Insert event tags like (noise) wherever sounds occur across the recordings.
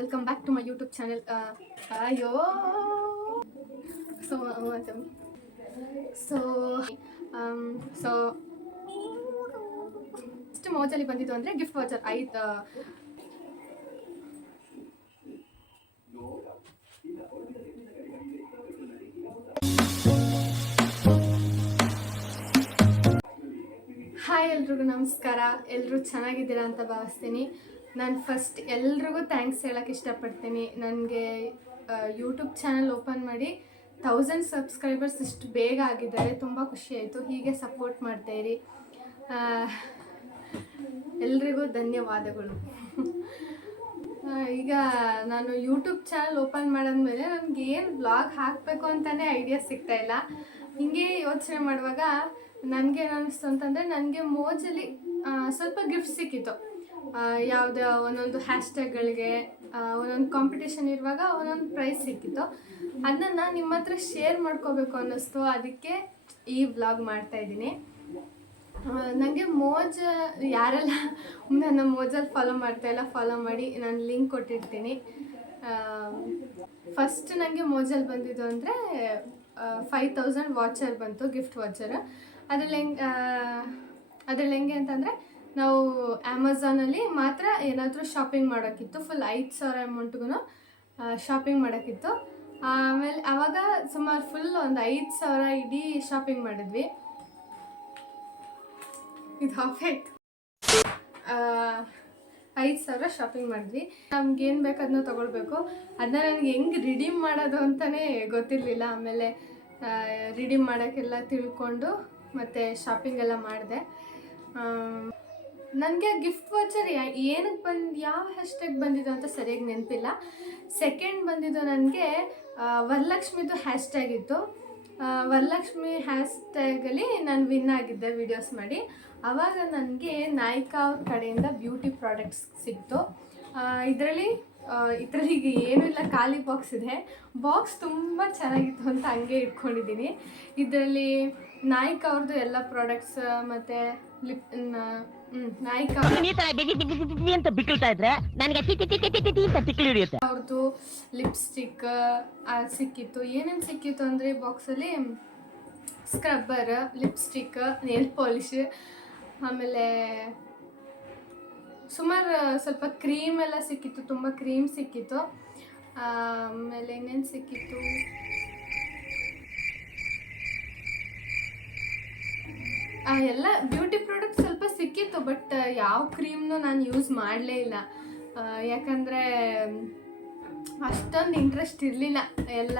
Welcome back to my YouTube channel ಅಯ್ಯೋ so so so ಎಷ್ಟು ಮೋಜಲ್ಲಿ ಬಂದಿದ್ದು ಅಂದರೆ ಗಿಫ್ಟ್ ವಾಚರ್ ಐದು ಹಾಯ್ ಎಲ್ರಿಗೂ ನಮಸ್ಕಾರ. ಎಲ್ಲರೂ ಚೆನ್ನಾಗಿದ್ದೀರಾ ಅಂತ ಭಾವಿಸ್ತೀನಿ. ನಾನು ಫಸ್ಟ್ ಎಲ್ರಿಗೂ ಥ್ಯಾಂಕ್ಸ್ ಹೇಳೋಕ್ಕೆ ಇಷ್ಟಪಡ್ತೀನಿ. ನನಗೆ ಯೂಟ್ಯೂಬ್ ಚಾನಲ್ ಓಪನ್ ಮಾಡಿ ಥೌಸಂಡ್ ಸಬ್ಸ್ಕ್ರೈಬರ್ಸ್ ಇಷ್ಟು ಬೇಗ ಆಗಿದ್ದಾರೆ. ತುಂಬ ಖುಷಿ ಆಯಿತು. ಹೀಗೆ ಸಪೋರ್ಟ್ ಮಾಡ್ತಾಯಿರಿ ಎಲ್ರಿಗೂ ಧನ್ಯವಾದಗಳು. ಈಗ ನಾನು ಯೂಟ್ಯೂಬ್ ಚಾನಲ್ ಓಪನ್ ಮಾಡಿದ್ಮೇಲೆ ನನಗೆ ಏನು ಬ್ಲಾಗ್ ಹಾಕಬೇಕು ಅಂತಲೇ ಐಡಿಯಾ ಸಿಗ್ತಾ ಇಲ್ಲ. ಹಿಂಗೆ ಯೋಚನೆ ಮಾಡುವಾಗ ನನಗೇನು ಅನ್ನಿಸ್ತು ಅಂತಂದರೆ, ನನಗೆ ಮೋಜಲ್ಲಿ ಸ್ವಲ್ಪ ಗಿಫ್ಟ್ ಸಿಕ್ಕಿತ್ತು. ಯಾವುದೇ ಒಂದೊಂದು ಹ್ಯಾಶ್ಟ್ಯಾಗ್ಗಳಿಗೆ ಒಂದೊಂದು ಕಾಂಪಿಟೇಷನ್ ಇರುವಾಗ ಒಂದೊಂದು ಪ್ರೈಸ್ ಸಿಕ್ಕಿತ್ತು. ಅದನ್ನ ನಿಮ್ಮ ಹತ್ರ ಶೇರ್ ಮಾಡ್ಕೋಬೇಕು ಅನ್ನಿಸ್ತು. ಅದಕ್ಕೆ ಈ ವ್ಲಾಗ್ ಮಾಡ್ತಾಯಿದ್ದೀನಿ ನನಗೆ ಮೋಜ್, ಯಾರೆಲ್ಲ (laughs) ನನ್ನ ಮೋಜಲ್ಲಿ ಫಾಲೋ ಮಾಡ್ತಾ ಇಲ್ಲ ಫಾಲೋ ಮಾಡಿ, ನಾನು ಲಿಂಕ್ ಕೊಟ್ಟಿರ್ತೀನಿ. ಫಸ್ಟ್ ನನಗೆ ಮೋಜಲ್ಲಿ ಬಂದಿದ್ದು ಅಂದರೆ ಫೈವ್ ತೌಸಂಡ್ ವಾಚರ್ ಬಂತು ಗಿಫ್ಟ್ ವಾಚರ್ ಅದ್ರಲ್ಲಿ ಹೆಂಗೆ ಅದ್ರಲ್ಲಿ ಹೆಂಗೆ ಅಂತಂದರೆ ನಾವು ಅಮೆಝಾನಲ್ಲಿ ಮಾತ್ರ ಏನಾದರೂ ಶಾಪಿಂಗ್ ಮಾಡೋಕ್ಕಿತ್ತು ಫುಲ್ ಐದು ಸಾವಿರ ಅಮೌಂಟ್ಗೂ ಶಾಪಿಂಗ್ ಮಾಡೋಕ್ಕಿತ್ತು. ಆಮೇಲೆ ಅವಾಗ ಸುಮಾರು ಫುಲ್ ಒಂದು ಐದು ಸಾವಿರ ಇಡೀ ಶಾಪಿಂಗ್ ಮಾಡಿದ್ವಿ. ಇದು ಹಾಫ್ ಐದು ಸಾವಿರ ಶಾಪಿಂಗ್ ಮಾಡಿದ್ವಿ. ನಮ್ಗೆ ಏನು ಬೇಕು ಅದನ್ನ ತೊಗೊಳ್ಬೇಕು. ಅದನ್ನ ನನಗೆ ಹೆಂಗೆ ರಿಡೀಮ್ ಮಾಡೋದು ಅಂತಲೇ ಗೊತ್ತಿರಲಿಲ್ಲ. ಆಮೇಲೆ ರಿಡೀಮ್ ಮಾಡೋಕ್ಕೆಲ್ಲ ತಿಳ್ಕೊಂಡು ಮತ್ತು ಶಾಪಿಂಗ್ ಎಲ್ಲ ಮಾಡಿದೆ. ನನಗೆ ಗಿಫ್ಟ್ ವಾಚರ್ ಏನಕ್ಕೆ ಬಂದು, ಯಾವ ಹ್ಯಾಶ್ಟ್ಯಾಗ್ ಬಂದಿದ್ದು ಅಂತ ಸರಿಯಾಗಿ ನೆನಪಿಲ್ಲ. ಸೆಕೆಂಡ್ ಬಂದಿದ್ದು ನನಗೆ ವರಲಕ್ಷ್ಮಿದು ಹ್ಯಾಶ್ಟ್ಯಾಗ್ ಇತ್ತು. ವರಲಕ್ಷ್ಮಿ ಹ್ಯಾಶ್ಟ್ಯಾಗಲ್ಲಿ ನಾನು ವಿನ್ ಆಗಿದ್ದೆ ವಿಡಿಯೋಸ್ ಮಾಡಿ. ಆವಾಗ ನನಗೆ ನಾಯ್ಕಾ ಅವ್ರ ಕಡೆಯಿಂದ ಬ್ಯೂಟಿ ಪ್ರಾಡಕ್ಟ್ಸ್ ಸಿಕ್ತು. ಇದರಲ್ಲಿ ಇದರಲ್ಲಿ ಈಗ ಏನೂ ಇಲ್ಲ, ಖಾಲಿ ಬಾಕ್ಸ್ ಇದೆ. ಬಾಕ್ಸ್ ತುಂಬ ಚೆನ್ನಾಗಿತ್ತು ಅಂತ ಹಂಗೆ ಇಟ್ಕೊಂಡಿದ್ದೀನಿ. ಇದರಲ್ಲಿ ನಾಯ್ಕ ಅವ್ರದ್ದು ಎಲ್ಲ ಪ್ರಾಡಕ್ಟ್ಸ್ ಮತ್ತು ಲಿಪ್ ಈ ತರ ಬಿಗಿ ಬಿಗಿ ಬಿಗಿ ಬಿಗಿ ಅಂತ ಬಿಕ್ಕಳ್ತಾ ಇದ್ರೆ ನನಗೆ ಟಿ ಟಿ ಟಿ ಟಿ ಟಿ ಟಿ ಅಂತ ತಿಕ್ಲಿ ಹಿಡಿಯುತ್ತೆ. ಅವ್ರದ್ದು ಲಿಪ್ಸ್ಟಿಕ್ ಸಿಕ್ಕಿತ್ತು. ಏನೇನು ಸಿಕ್ಕಿತ್ತು ಅಂದರೆ ಬಾಕ್ಸಲ್ಲಿ ಸ್ಕ್ರಬ್ಬರ್ ಲಿಪ್ಸ್ಟಿಕ್ ನೇಲ್ ಪಾಲಿಶ್ ಆಮೇಲೆ ಸುಮಾರು ಸ್ವಲ್ಪ ಕ್ರೀಮ್ ಎಲ್ಲ ಸಿಕ್ಕಿತ್ತು ತುಂಬ ಕ್ರೀಮ್ ಸಿಕ್ಕಿತ್ತು. ಆಮೇಲೆ ಇನ್ನೇನು ಸಿಕ್ಕಿತ್ತು? ಎಲ್ಲ ಬ್ಯೂಟಿ ಪ್ರಾಡಕ್ಟ್ ಸ್ವಲ್ಪ ಸಿಕ್ಕಿತ್ತು ಬಟ್ ಯಾವ ಕ್ರೀಮ್ನು ನಾನು ಯೂಸ್ ಮಾಡಲೇ ಇಲ್ಲ. ಯಾಕಂದರೆ, ಅಷ್ಟೊಂದು ಇಂಟ್ರೆಸ್ಟ್ ಇರಲಿಲ್ಲ. ಎಲ್ಲ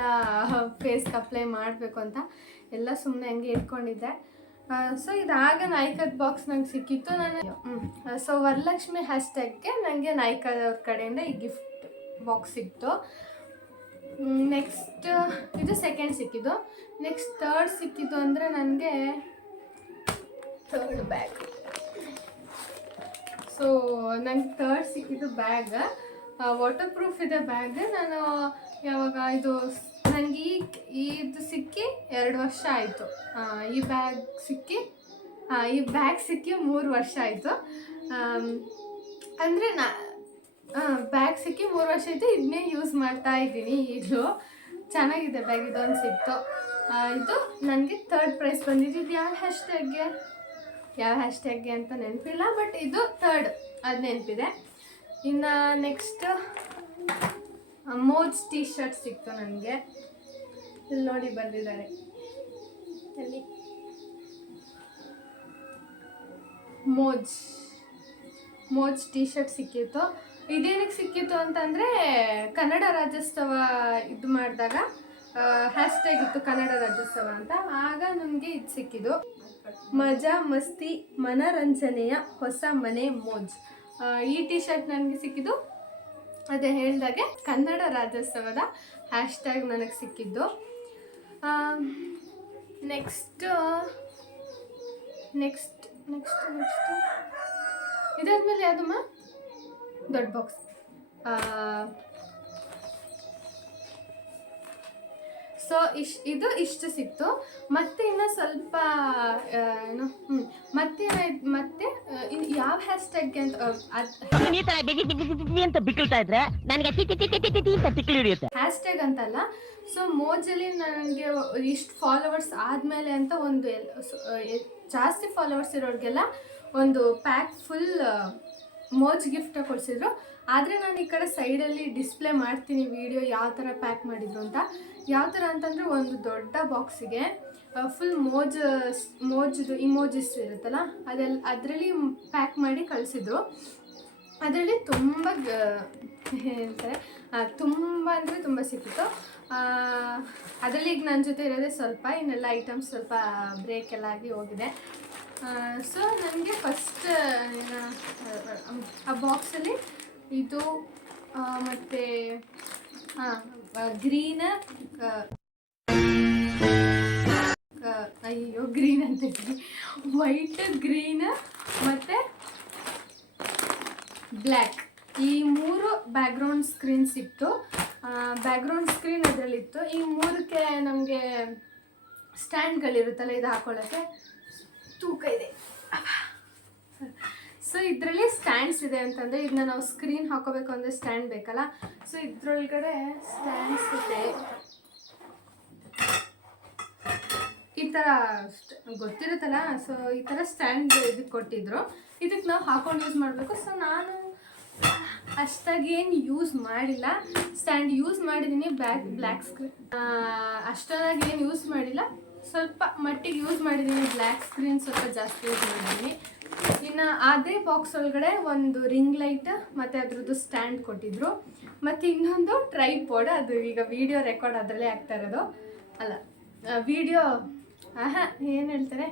ಫೇಸ್ಗೆ ಅಪ್ಲೈ ಮಾಡಬೇಕು ಅಂತ. ಎಲ್ಲ ಸುಮ್ಮನೆ ಹಂಗೆ ಇಟ್ಕೊಂಡಿದ್ದೆ. ಸೊ ಇದಾಗ ನಾಯ್ಕದ ಬಾಕ್ಸ್ ನಂಗೆ ಸಿಕ್ಕಿತ್ತು. ನಾನು ಸೊ ವರಲಕ್ಷ್ಮಿ ಹ್ಯಾಶ್ಟ್ಯಾಗ್ಗೆ ನನಗೆ ನಾಯ್ಕದವ್ರ ಕಡೆಯಿಂದ ಈ ಗಿಫ್ಟ್ ಬಾಕ್ಸ್ ಸಿಕ್ತು. ನೆಕ್ಸ್ಟ್ ಇದು ಸೆಕೆಂಡ್ ಸಿಕ್ಕಿದ್ದು. ನೆಕ್ಸ್ಟ್ ತರ್ಡ್ ಸಿಕ್ಕಿದ್ದು ಅಂದರೆ ನನಗೆ ಥರ್ಡ್ ಬ್ಯಾಗ್ ಸೊ ನಂಗೆ ಥರ್ಡ್ ಸಿಕ್ಕಿದ್ದು ಬ್ಯಾಗ್ ವಾಟರ್ ಪ್ರೂಫ್ ಇದೆ ಬ್ಯಾಗ್ ನಾನು, ಯಾವಾಗ ಇದು ನನಗೆ ಈ, ಇದು ಸಿಕ್ಕಿ ಎರಡು ವರ್ಷ ಆಯಿತು. ಈ ಬ್ಯಾಗ್ ಸಿಕ್ಕಿ ಈ ಬ್ಯಾಗ್ ಸಿಕ್ಕಿ ಮೂರು ವರ್ಷ ಆಯಿತು. ಅಂದರೆ ನಾ ಬ್ಯಾಗ್ ಸಿಕ್ಕಿ ಮೂರು ವರ್ಷ ಆಯಿತು. ಇದನ್ನೇ ಯೂಸ್ ಮಾಡ್ತಾ ಇದ್ದೀನಿ ಇದು. ಚೆನ್ನಾಗಿದೆ ಬ್ಯಾಗ್ ಇದೊಂದು ಸಿಕ್ತು. ಇದು ನನಗೆ ಥರ್ಡ್ ಪ್ರೈಸ್ ಬಂದಿದ್ದು ಇದು ಯಾವ ಹ್ಯಾಶ್ಟ್ಯಾಗ್ಗೆ ಯಾವ ಹ್ಯಾಶ್ಟ್ಯಾಗ್ಗೆ ಅಂತ ನೆನಪಿಲ್ಲ ಬಟ್ ಇದು ಥರ್ಡ್ ಅದು ನೆನಪಿದೆ. ಇನ್ನು ನೆಕ್ಸ್ಟ್ ಮೋಜ್ ಟೀ ಶರ್ಟ್ ಸಿಕ್ತು ನನಗೆ. ಇಲ್ಲಿ ನೋಡಿ ಬಂದಿದ್ದಾರೆ. ಮೋಜ್ ಮೋಜ್ ಟೀ ಶರ್ಟ್ ಸಿಕ್ಕಿತ್ತು. ಇದೇನಕ್ಕೆ ಸಿಕ್ಕಿತ್ತು ಅಂತಂದರೆ, ಕನ್ನಡ ರಾಜ್ಯೋತ್ಸವ ಇದು ಮಾಡಿದಾಗ ಹ್ಯಾಶ್ಟ್ಯಾಗ್ ಇತ್ತು ಕನ್ನಡ ರಾಜ್ಯೋತ್ಸವ ಅಂತ. ಆಗ ನನಗೆ ಇದು ಸಿಕ್ಕಿದ್ದು. ಮಜಾ ಮಸ್ತಿ ಮನರಂಜನೆಯ ಹೊಸ ಮನೆ ಮೋಜ್. ಈ ಟಿ ಶರ್ಟ್ ನನಗೆ ಸಿಕ್ಕಿದ್ದು ಅದೇ ಹೇಳಿದಾಗೆ ಕನ್ನಡ ರಾಜ್ಯೋತ್ಸವದ ಹ್ಯಾಶ್ಟ್ಯಾಗ್ ನನಗೆ ಸಿಕ್ಕಿದ್ದು. Next next next next. ಇದಾದ್ಮೇಲೆ ಯಾವುದಮ್ಮ ದೊಡ್ಡ ಬಾಕ್ಸ್. ಸೊ ಇಶ್ ಇದು ಇಷ್ಟು ಸಿಕ್ತು. ಮತ್ತೆ ಇನ್ನು ಸ್ವಲ್ಪ ಏನು ಹ್ಞೂ ಮತ್ತೆ ಮತ್ತೆ ಯಾವ ಬಿಗಿ ಬಿಗಿ ಅಂತ ಬಿಕ್ಕಳ್ತಾ ಇದ್ರೆ ನನಗೆ ಟಿ ಟಿ ಟಿ ಟಿ ಟಿ ಟಿ ಅಂತ ತಿಕ್ಲಿ ಹಿಡಿಯುತ್ತೆ. ಹ್ಯಾಶ್ಟ್ಯಾಗ್ ಅಂತಲ್ಲ ಸೊ ಮೋಜಲ್ಲಿ ನನಗೆ ಇಷ್ಟು ಫಾಲೋವರ್ಸ್ ಆದಮೇಲೆ ಅಂತ ಒಂದು ಜಾಸ್ತಿ ಫಾಲೋವರ್ಸ್ ಇರೋರಿಗೆಲ್ಲ ಒಂದು ಪ್ಯಾಕ್ ಫುಲ್ ಮೋಜ್ ಗಿಫ್ಟ್ ಕೊಡಿಸಿದ್ರು. ಆದರೆ ನಾನು ಈ ಕಡೆ ಸೈಡಲ್ಲಿ ಡಿಸ್ಪ್ಲೇ ಮಾಡ್ತೀನಿ ವಿಡಿಯೋ ಯಾವ ಥರ ಪ್ಯಾಕ್ ಮಾಡಿದ್ರು ಅಂತ. ಯಾವ ಥರ ಅಂತಂದರೆ ಒಂದು ದೊಡ್ಡ ಬಾಕ್ಸಿಗೆ ಫುಲ್ ಮೋಜ, ಮೋಜದು ಇಮೋಜಿಸ್ ಇರುತ್ತಲ್ಲ ಅದೆಲ್ಲ ಅದರಲ್ಲಿ ಪ್ಯಾಕ್ ಮಾಡಿ ಕಳಿಸಿದ್ರು ಅದರಲ್ಲಿ ತುಂಬ ಹೇಳ್ತಾರೆ ತುಂಬ ಅಂದರೆ ತುಂಬ ಸಿಕ್ಕಿತ್ತು. ಅದರಲ್ಲಿ ಈಗ ನನ್ನ ಜೊತೆ ಇರೋದೇ ಸ್ವಲ್ಪ, ಇನ್ನೆಲ್ಲ ಐಟಮ್ಸ್ ಸ್ವಲ್ಪ ಬ್ರೇಕ್ ಎಲ್ಲ ಆಗಿ ಹೋಗಿದೆ. ಸೊ ನನಗೆ ಫಸ್ಟ್ ಆ ಬಾಕ್ಸಲ್ಲಿ ಇದು ಮತ್ತೆ ಹಾಂ ಗ್ರೀನ್ ಅಯ್ಯೋ, ಗ್ರೀನ್ ಅಂತ ವೈಟ್ ಗ್ರೀನ್ ಮತ್ತು ಬ್ಲ್ಯಾಕ್. ಈ ಮೂರು ಬ್ಯಾಕ್ಗ್ರೌಂಡ್ ಸ್ಕ್ರೀನ್ಸ್ ಇತ್ತು. ಬ್ಯಾಕ್ಗ್ರೌಂಡ್ ಸ್ಕ್ರೀನ್ ಅದರಲ್ಲಿತ್ತು. ಈ ಮೂರಕ್ಕೆ ನಮಗೆ ಸ್ಟ್ಯಾಂಡ್ಗಳಿರುತ್ತಲ್ಲ ಇದು ಹಾಕೊಳ್ಳೋಕ್ಕೆ ತೂಕ ಇದೆ. ಇದರಲ್ಲಿ ಸ್ಟ್ಯಾಂಡ್ಸ್ ಇದೆ ಅಂತಂದರೆ ಇದನ್ನ ನಾವು ಸ್ಕ್ರೀನ್ ಹಾಕೋಬೇಕು ಅಂದರೆ ಸ್ಟ್ಯಾಂಡ್ ಬೇಕಲ್ಲ? ಸೊ ಇದ್ರೊಳಗಡೆ ಸ್ಟ್ಯಾಂಡ್ಸ್ ಇದೆ. ಈ ಥರ ಗೊತ್ತಿರುತ್ತಲ್ಲ? ಸೊ ಈ ಥರ ಸ್ಟ್ಯಾಂಡ್ ಇದಕ್ಕೆ ಕೊಟ್ಟಿದ್ರು. ಇದಕ್ಕೆ ನಾವು ಹಾಕೊಂಡು ಯೂಸ್ ಮಾಡಬೇಕು. ಸೊ ನಾನು ಅಷ್ಟಾಗಿ ಏನು ಯೂಸ್ ಮಾಡಿಲ್ಲ ಸ್ಟ್ಯಾಂಡ್ ಯೂಸ್ ಮಾಡಿದ್ದೀನಿ ಬ್ಯಾಕ್ ಬ್ಲ್ಯಾಕ್ ಸ್ಕ್ರೀನ್ ಅಷ್ಟೊಂದಾಗಿ ಏನು ಯೂಸ್ ಮಾಡಿಲ್ಲ. ಸ್ವಲ್ಪ ಮಟ್ಟಿಗೆ ಯೂಸ್ ಮಾಡಿದ್ದೀನಿ ಬ್ಲ್ಯಾಕ್ ಸ್ಕ್ರೀನ್ ಸ್ವಲ್ಪ ಜಾಸ್ತಿ ಯೂಸ್ ಮಾಡಿದ್ದೀನಿ ಇನ್ನು ಅದೇ ಬಾಕ್ಸ್ ಒಳಗಡೆ ಒಂದು ರಿಂಗ್ ಲೈಟ್ ಮತ್ತು ಅದ್ರದ್ದು ಸ್ಟ್ಯಾಂಡ್ ಕೊಟ್ಟಿದ್ರು. ಮತ್ತು ಇನ್ನೊಂದು ಟ್ರೈಪೋಡ್ ಅದು ಈಗ ವಿಡಿಯೋ ರೆಕಾರ್ಡ್ ಅದರಲ್ಲೇ ಆಗ್ತಾ ಇರೋದು. ಅಲ್ಲ ವಿಡಿಯೋ ಆಹಾ, ಏನು ಹೇಳ್ತಾರೆ?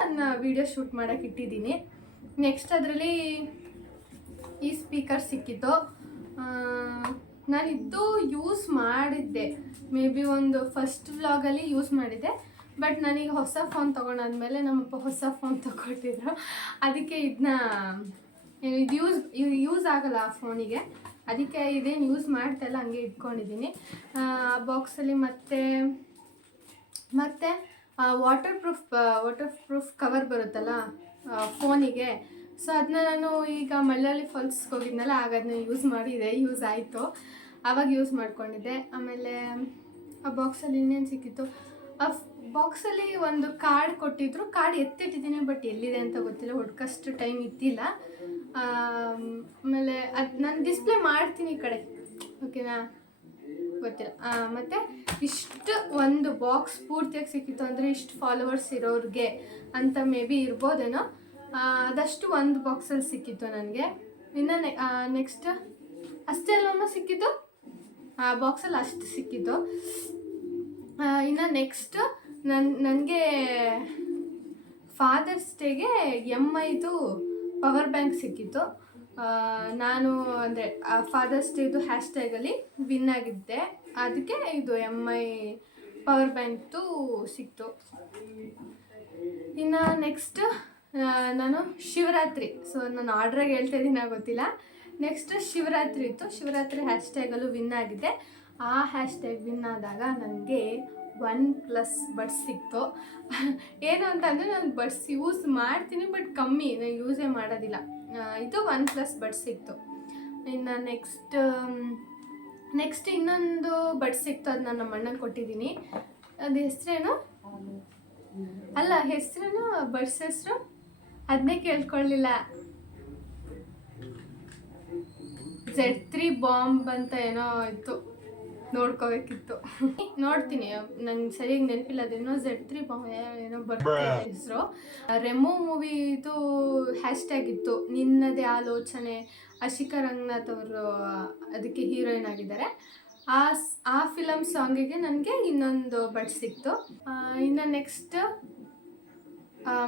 ನಾನು ವಿಡಿಯೋ ಶೂಟ್ ಮಾಡೋಕೆ ಇಟ್ಟಿದ್ದೀನಿ. ನೆಕ್ಸ್ಟ್ ಅದರಲ್ಲಿ ಈ ಸ್ಪೀಕರ್ ಸಿಕ್ಕಿತ್ತು. ನಾನಿದ್ದು ಯೂಸ್ ಮಾಡಿದ್ದೆ. ಮೇ ಬಿ ಒಂದು ಫಸ್ಟ್ ವ್ಲಾಗಲ್ಲಿ ಯೂಸ್ ಮಾಡಿದ್ದೆ. ಬಟ್ ನನಗೆ ಹೊಸ ಫೋನ್ ತೊಗೊಂಡಾದ್ಮೇಲೆ ನಮ್ಮಪ್ಪ ಹೊಸ ಫೋನ್ ತೊಗೊಟ್ಟಿದ್ರು ಅದಕ್ಕೆ ಇದನ್ನ ಇದು ಯೂಸ್ ಯೂಸ್ ಆಗಲ್ಲ ಆ ಫೋನಿಗೆ ಅದಕ್ಕೆ ಇದೇನು ಯೂಸ್ ಮಾಡ್ತಾ ಇಲ್ಲ, ಹಂಗೆ ಇಟ್ಕೊಂಡಿದ್ದೀನಿ ಆ ಬಾಕ್ಸಲ್ಲಿ ಮತ್ತೆ, ಮತ್ತು waterproof waterproof cover ಬರುತ್ತಲ್ಲ ಫೋನಿಗೆ ಸೊ ಅದನ್ನ ನಾನು ಈಗ ಮಳ್ಳಳ್ಳಿ ಫಾಲ್ಸ್ಗೆ ಹೋಗಿದ್ನಲ್ಲ ಆಗ ಅದನ್ನ ಯೂಸ್ ಮಾಡಿದೆ ಯೂಸ್ ಆಯಿತು. ಆವಾಗ ಯೂಸ್ ಮಾಡ್ಕೊಂಡಿದ್ದೆ. ಆಮೇಲೆ, ಆ ಬಾಕ್ಸಲ್ಲಿ ಇನ್ನೇನು ಸಿಕ್ಕಿತ್ತು? ಆ ಬಾಕ್ಸಲ್ಲಿ ಒಂದು ಕಾರ್ಡ್ ಕೊಟ್ಟಿದ್ರು. ಕಾರ್ಡ್ ಎತ್ತಿಟ್ಟಿದ್ದೀನಿ ಬಟ್ ಎಲ್ಲಿದೆ ಅಂತ ಗೊತ್ತಿಲ್ಲ. ಹುಡ್ಕಷ್ಟು ಟೈಮ್ ಇದ್ದಿಲ್ಲ. ಆಮೇಲೆ ಅದು ನಾನು ಡಿಸ್ಪ್ಲೇ ಮಾಡ್ತೀನಿ ಈ ಕಡೆ. ಓಕೆನಾ ಗೊತ್ತಿಲ್ಲ. ಮತ್ತು ಇಷ್ಟು ಒಂದು ಬಾಕ್ಸ್ ಪೂರ್ತಿಯಾಗಿ ಸಿಕ್ಕಿತ್ತು. ಅಂದರೆ ಇಷ್ಟು ಫಾಲೋವರ್ಸ್ ಇರೋರಿಗೆ ಅಂತ ಮೇ ಬಿ ಇರ್ಬೋದೇನೋ. ಅದಷ್ಟು ಒಂದು ಬಾಕ್ಸಲ್ಲಿ ಸಿಕ್ಕಿತ್ತು ನನಗೆ. ಇನ್ನು ನೆಕ್ಸ್ಟ್ ಅಷ್ಟೇ ಅಲ್ವಮ್ಮ ಸಿಕ್ಕಿತ್ತು ಆ ಬಾಕ್ಸಲ್ಲಿ ಅಷ್ಟು ಸಿಕ್ಕಿತ್ತು ಇನ್ನು ನೆಕ್ಸ್ಟ್ ನನ್ನ ನನಗೆ ಫಾದರ್ಸ್ ಡೇಗೆ ಎಂ ಐದು ಪವರ್ ಬ್ಯಾಂಕ್ ಸಿಕ್ಕಿತ್ತು. ನಾನು ಅಂದರೆ ಫಾದರ್ಸ್ ಡೇದು ಹ್ಯಾಶ್ಟ್ಯಾಗಲ್ಲಿ ವಿನ್ ಆಗಿದ್ದೆ. ಅದಕ್ಕೆ ಇದು ಎಂ ಐ ಪವರ್ ಬ್ಯಾಂಕ್ದು ಸಿಕ್ತು. ಇನ್ನು ನೆಕ್ಸ್ಟ್ ನಾನು ಶಿವರಾತ್ರಿ. ಸೊ ನಾನು ಆರ್ಡ್ರಾಗಿ ಹೇಳ್ತಾ ಇದ್ದೀನಿ ಗೊತ್ತಿಲ್ಲ. ನೆಕ್ಸ್ಟ್ ಶಿವರಾತ್ರಿ ಇತ್ತು. ಶಿವರಾತ್ರಿ ಹ್ಯಾಶ್ಟ್ಯಾಗಲ್ಲೂ ವಿನ್ ಆಗಿದೆ ಆ ಹ್ಯಾಶ್ಟ್ಯಾಗ್ ವಿನ್ ಆದಾಗ ನನಗೆ ಒನ್ ಪ್ಲಸ್ ಬಡ್ಸ್ ಸಿಕ್ತು. ಏನು ಅಂತಂದರೆ ನಾನು ಬಡ್ಸ್ ಯೂಸ್ ಮಾಡ್ತೀನಿ, ಬಟ್ ಕಮ್ಮಿ ನಾನು ಯೂಸೇ ಮಾಡೋದಿಲ್ಲ. ಇದು ಒನ್ ಪ್ಲಸ್ ಬಡ್ಸ್ ಸಿಕ್ತು. ಇನ್ನು ನೆಕ್ಸ್ಟ್ ನೆಕ್ಸ್ಟ್ ಇನ್ನೊಂದು ಬಡ್ಸ್ ಸಿಕ್ತು ಅದು ನಾನು ನಮ್ಮ ಅಣ್ಣಗೆ ಕೊಟ್ಟಿದ್ದೀನಿ. ಅದು ಹೆಸರೇನು? ಅಲ್ಲ, ಹೆಸರೇನು ಬಡ್ಸ್ ಹೆಸರು? ಅದನ್ನೇ ಕೇಳ್ಕೊಳ್ಳಿಲ್ಲ ಜೆಡ್ ತ್ರೀ ಬಾಂಬ್ ಅಂತ ಏನೋ ಇತ್ತು. ನೋಡ್ಕೋಬೇಕಿತ್ತು. ನೋಡ್ತೀನಿ ನಂಗೆ ಸರಿಯಾಗಿ ನೆನಪಿಲ್ಲ ಅದೇನೋ ಝೆಡ್ ತ್ರೀ ಏನೋ ಬರ್ತದೆ ಹೆಸರು. ರೆಮೋ ಮೂವಿದು ಹ್ಯಾಶ್ಟ್ಯಾಗ್ ಇತ್ತು. ನಿನ್ನದೇ ಆಲೋಚನೆ ಅಶಿಕಾ ರಂಗನಾಥ್ ಅವರು ಅದಕ್ಕೆ ಹೀರೋಯಿನ್ ಆಗಿದ್ದಾರೆ. ಆ ಆ ಫಿಲಮ್ ಸಾಂಗಿಗೆ ನನಗೆ ಇನ್ನೊಂದು ಬಟ್ ಸಿಕ್ತು. ಇನ್ನು ನೆಕ್ಸ್ಟ್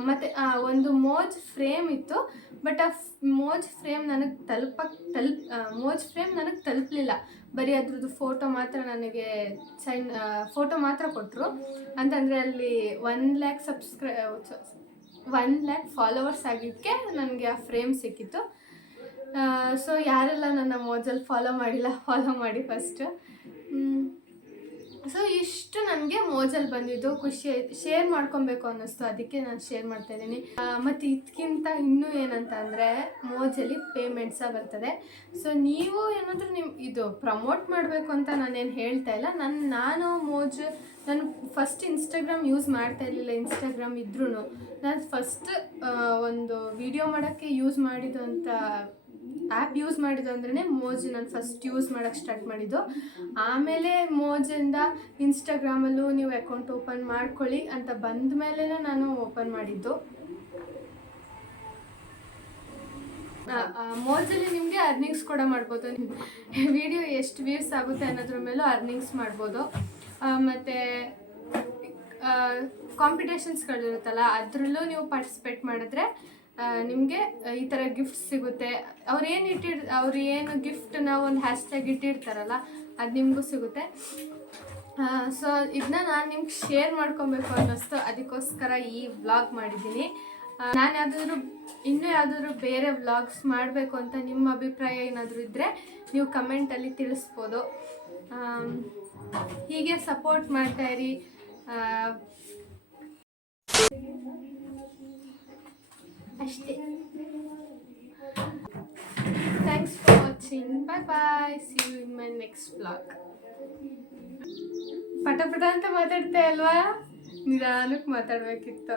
ಮತ್ತು ಒಂದು ಮೋಜ್ ಫ್ರೇಮ್ ಇತ್ತು, ಬಟ್ ಆ ಮೋಜ್ ಫ್ರೇಮ್ ನನಗೆ ತಲುಪ ತಲುಪ್ ಮೋಜ್ ಫ್ರೇಮ್ ನನಗೆ ತಲುಪಲಿಲ್ಲ. ಬರೀ ಅದ್ರದ್ದು ಫೋಟೋ ಮಾತ್ರ ನನಗೆ ಸೈನ್ ಫೋಟೋ ಮಾತ್ರ ಕೊಟ್ಟರು ಅಂತಂದರೆ ಅಲ್ಲಿ one lakh ಸಬ್ಸ್ಕ್ರೈ one lakh followers ಆಗಿದ್ದಕ್ಕೆ ನನಗೆ ಆ ಫ್ರೇಮ್ ಸಿಕ್ಕಿತ್ತು. ಸೊ ಯಾರೆಲ್ಲ ನನ್ನ ಮೋಜಲ್ಲಿ ಫಾಲೋ ಮಾಡಿಲ್ಲ, ಫಾಲೋ ಮಾಡಿ ಫಸ್ಟ್. ಸೊ ಇಷ್ಟು ನನಗೆ ಮೋಜಲ್ಲಿ ಬಂದಿದ್ದು. ಖುಷಿ ಶೇರ್ ಮಾಡ್ಕೊಬೇಕು ಅನ್ನಿಸ್ತು. ಅದಕ್ಕೆ ನಾನು ಶೇರ್ ಮಾಡ್ತಾ ಇದ್ದೀನಿ. ಮತ್ತು ಇದಕ್ಕಿಂತ ಇನ್ನೂ ಏನಂತ ಅಂದರೆ ಮೋಜಲ್ಲಿ ಪೇಮೆಂಟ್ಸ ಬರ್ತದೆ. ಸೊ ನೀವು ಏನಾದರೂ ನಿಮ್ಮ ಇದು ಪ್ರಮೋಟ್ ಮಾಡಬೇಕು ಅಂತ ನಾನೇನು ಹೇಳ್ತಾ ಇಲ್ಲ. ನನ್ನ ನಾನು ಮೋಜ್, ನಾನು ಫಸ್ಟ್ ಇನ್ಸ್ಟಾಗ್ರಾಮ್ ಯೂಸ್ ಮಾಡ್ತಾ ಇರಲಿಲ್ಲ. ಇನ್ಸ್ಟಾಗ್ರಾಮ್ ಇದ್ರೂ ನಾನು ಫಸ್ಟ್ ಒಂದು ವಿಡಿಯೋ ಮಾಡೋಕ್ಕೆ ಯೂಸ್ ಮಾಡಿದ್ದು ಆ್ಯಪ್ ಯೂಸ್ ಮಾಡಿದ್ದು ಅಂದ್ರೆ ಮೋಜ್ ನಾನು ಫಸ್ಟ್ ಯೂಸ್ ಮಾಡೋಕ್ಕೆ ಸ್ಟಾರ್ಟ್ ಮಾಡಿದ್ದು. ಆಮೇಲೆ ಮೋಜಿಂದ ಇನ್ಸ್ಟಾಗ್ರಾಮಲ್ಲೂ ನೀವು ಅಕೌಂಟ್ ಓಪನ್ ಮಾಡ್ಕೊಳ್ಳಿ ಅಂತ ಬಂದ ಮೇಲೆ ನಾನು ಓಪನ್ ಮಾಡಿದ್ದು. ಮೋಜಲ್ಲಿ ನಿಮಗೆ ಅರ್ನಿಂಗ್ಸ್ ಕೂಡ ಮಾಡ್ಬೋದು. ವಿಡಿಯೋ ಎಷ್ಟು ವ್ಯೂಸ್ ಆಗುತ್ತೆ ಅನ್ನೋದ್ರ ಮೇಲೂ ಅರ್ನಿಂಗ್ಸ್ ಮಾಡ್ಬೋದು. ಮತ್ತೆ ಕಾಂಪಿಟೇಷನ್ಸ್ಗಳಿರುತ್ತಲ್ಲ ಅದರಲ್ಲೂ ನೀವು ಪಾರ್ಟಿಸಿಪೇಟ್ ಮಾಡಿದ್ರೆ ನಿಮಗೆ ಈ ಥರ ಗಿಫ್ಟ್ ಸಿಗುತ್ತೆ. ಅವ್ರು ಏನು ಇಟ್ಟಿರ್ ಅವ್ರು ಏನು ಗಿಫ್ಟನ್ನ ಒಂದು ಹ್ಯಾಶ್ಟ್ಯಾಗ್ ಇಟ್ಟಿರ್ತಾರಲ್ಲ ಅದು ನಿಮಗೂ ಸಿಗುತ್ತೆ. ಸೊ ಇದನ್ನ ನಾನು ನಿಮ್ಗೆ ಶೇರ್ ಮಾಡ್ಕೊಬೇಕು ಅನ್ನಿಸ್ತು ಅದಕ್ಕೋಸ್ಕರ ಈ ವ್ಲಾಗ್ ಮಾಡಿದ್ದೀನಿ. ನಾನು ಯಾವುದಾದ್ರೂ ಇನ್ನೂ ಯಾವುದಾದ್ರೂ ಬೇರೆ ವ್ಲಾಗ್ಸ್ ಮಾಡಬೇಕು ಅಂತ ನಿಮ್ಮ ಅಭಿಪ್ರಾಯ ಏನಾದರೂ ಇದ್ದರೆ ನೀವು ಕಮೆಂಟಲ್ಲಿ ತಿಳಿಸ್ಬೋದು. ಹೀಗೆ ಸಪೋರ್ಟ್ ಮಾಡ್ತಾ ಇರಿ. ಆ, ಅಷ್ಟೇ. Thanks for watching bye bye see you in my next blog ಪಟ ಪಟ ಅಂತ ಮಾತಾಡ್ತೆ ಅಲ್ವಾ ನಿಧಾನಕ್ಕೆ ಮಾತಾಡಬೇಕಿತ್ತು.